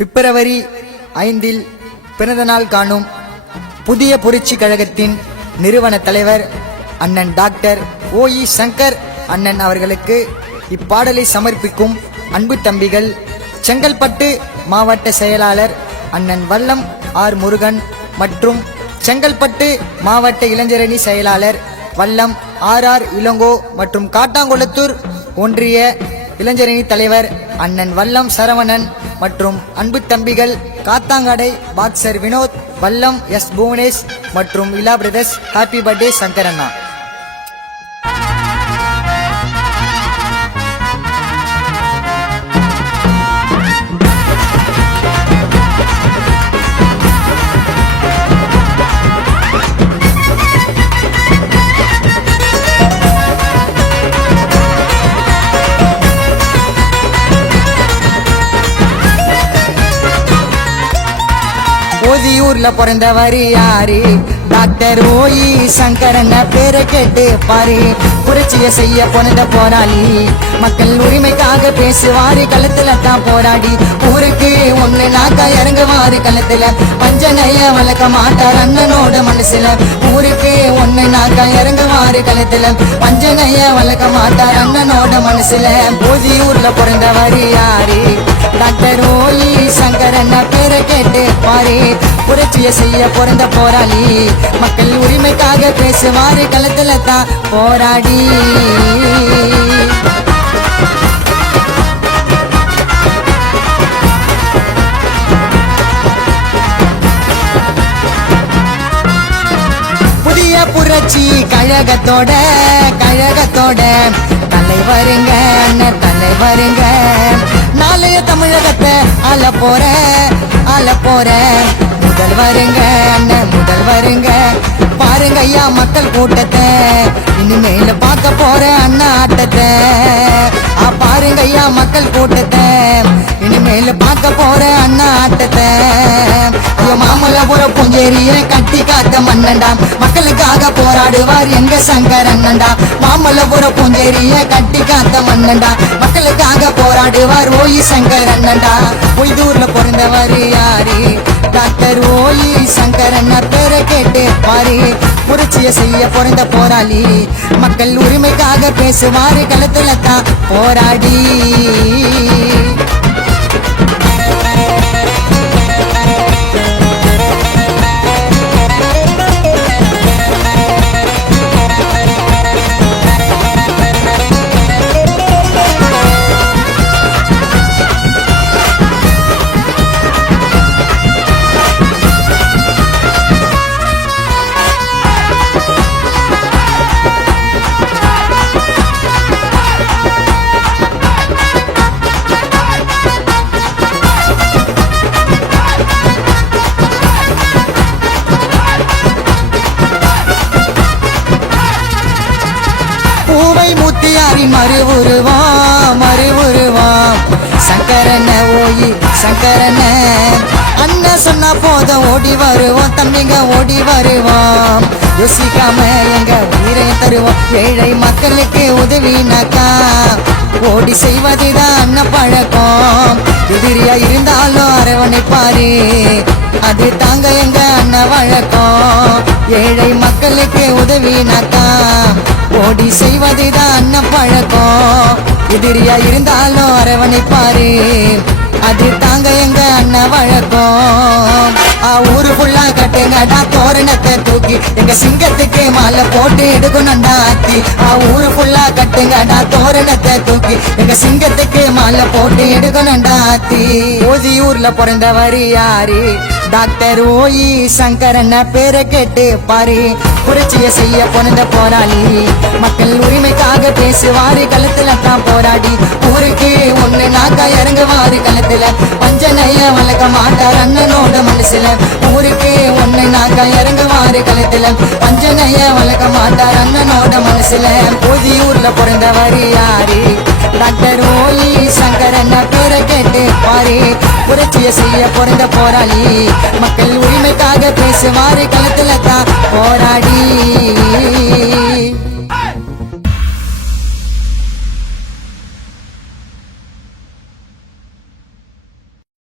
பிப்ரவரி ஐந்தில் பிறந்த நாள் காணும் புதிய புரட்சி கழகத்தின் நிறுவன தலைவர் அண்ணன் டாக்டர் ஓ இ சங்கர் அண்ணன் அவர்களுக்கு இப்பாடலை சமர்ப்பிக்கும் அன்பு தம்பிகள் செங்கல்பட்டு மாவட்ட செயலாளர் அண்ணன் வல்லம் ஆர். முருகன் மற்றும் செங்கல்பட்டு மாவட்ட இளைஞரணி செயலாளர் வல்லம் ஆர். ஆர். இளங்கோ மற்றும் காட்டாங்குளத்தூர் ஒன்றிய இளைஞரணி தலைவர் அண்ணன் வல்லம் சரவணன் மற்றும் அன்பு தம்பிகள் காத்தாங்கடை பாக்ஸர் வினோத் வல்லம் எஸ் புவனேஷ் மற்றும் இலா பிரதர்ஸ் ஹாப்பி பர்த்டே சங்கரண்ணா. ஓதியூர்ல பிறந்தவர் யாரு? டாக்டர் ஓயி சங்கரன் பேரை கேட்டு பாரு. புரட்சிய செய்ய பிறந்த போராளி. மக்கள் உரிமைக்காக பேசுவாரு களத்துல தான் போராடி. ஊருக்கு ஒண்ணு நாக்கா இறங்குவாரு களத்துல. பஞ்சனைய வளர்க்க மாட்டார் அண்ணனோட மனசுல. ஊருக்கு ஒண்ணு நாக்கா இறங்குவாரு களத்துல. பஞ்சனைய வளர்க்க மாட்டார் அண்ணனோட மனசுல ஓதியூர்ல பிறந்தவர் யாரு? டாக்டர் ஓய் சங்கரன் பேரை கேட்டு பாரு. புரட்சிய செய்ய பிறந்த போராளி. மக்கள் உரிமைக்காக பேசுவாரு களத்துல தான் போராடி. புதிய புரட்சி கழகத்தோட கழகத்தோட தலைவருங்க அண்ணன் தலைவருங்க நாளைய தமிழகத்தை ஆள போற ஆள போற. முதல்வருங்க அண்ணன் முதல்வருங்க பாருங்க ஐயா மக்கள் கூட்டத்தை. இனிமேல பார்க்க போற அண்ணா ஆட்டத்தை. பாருங்க ஐயா மக்கள் கூட்டத்தை. இனிமேல பார்க்க போற அண்ணா ஆட்டத்தை. மாமல்லபுர புஞ்சேரிய கட்டி காத்த மன்னண்டா மக்களுக்காக போராடுவார் எங்க சங்கர் அண்ணண்டா மாமல்லபுரம் புஞ்சேரிய கட்டி காத்த மன்னண்டா மக்களுக்காக போராடுவார் ஓயி சங்கர் அண்ணண்டா ஒய்தூர்ல பிறந்தவர் யாரு? டாக்டர் ஓயி சங்கர் அண்ணா பேரை கேட்டு பாரு. புரட்சிய செய்ய பிறந்த போராளி. மக்கள் உரிமைக்காக பேசுவாரு களத்துல தான் போராடி. முத்தியாரி மறு உருவாம் மறு சங்கரன ஓயி சங்கரன. அண்ணன் சொன்னா போதும் ஓடி வருவோம் தம்பிங்க ஓடி வருவோம். யோசிக்காம எங்க உயிரை தருவோம். ஏழை மக்களுக்கு உதவினாக்கா ஓடி செய்வதுதான் அண்ணன் பழக்கம். எதிரியா இருந்தாலும் அரவணைப்பாரு. அது தாங்க எங்க அண்ணன் வழக்கம். ஏழை மக்களுக்கு உதவினாக்கா ஓடி செய்வதுதான் பழக்கம். எதிரியா இருந்தாலும் அரவணைப்பாரு அது தாங்க எங்க அண்ணன் வழக்கம். ஆ, ஊரு ஃபுல்லா கட்டுங்கடா தோரணத்தை தூக்கி எங்க சிங்கத்துக்கு மாலை போட்டு எடுக்கணும்டா ஆத்தி. ஆ, ஊரு ஃபுல்லா கட்டுங்கடா தோரணத்தை தூக்கி எங்க சிங்கத்துக்கு மாலை போட்டு எடுக்கணும்டா ஆத்தி. ஊர்ல பிறந்தவர் யாரு? டாக்டர் ஓயி சங்கரன்ன பேரை கேட்டு பாரு. புரட்சிய செய்ய பிறந்த போராளி. மக்கள் உரிமைக்காக பேசுவாரு களத்துல தான் போராடி. ஊருக்கு ஒண்ணு நாக்கா இறங்குவாரு களத்துல பஞ்சனைய வளர்க்க மாட்டார் அண்ணனோட மனசுல. ஊருக்கு ஒண்ணு நாக்கா இறங்குவாரு களத்துல பஞ்சனைய வளர்க்க மாட்டார் அண்ணனோட மனசுல. ஊர்ல பிறந்தவர் யாரு? டாக்டர் ஓலி சங்கரன் பேரை கேட்டு பாரு. புரட்சிய செய்ய பிறந்த போராளி. மக்கள் உரிமைக்காக பேசுவாரு களத்துல தான் போராடி.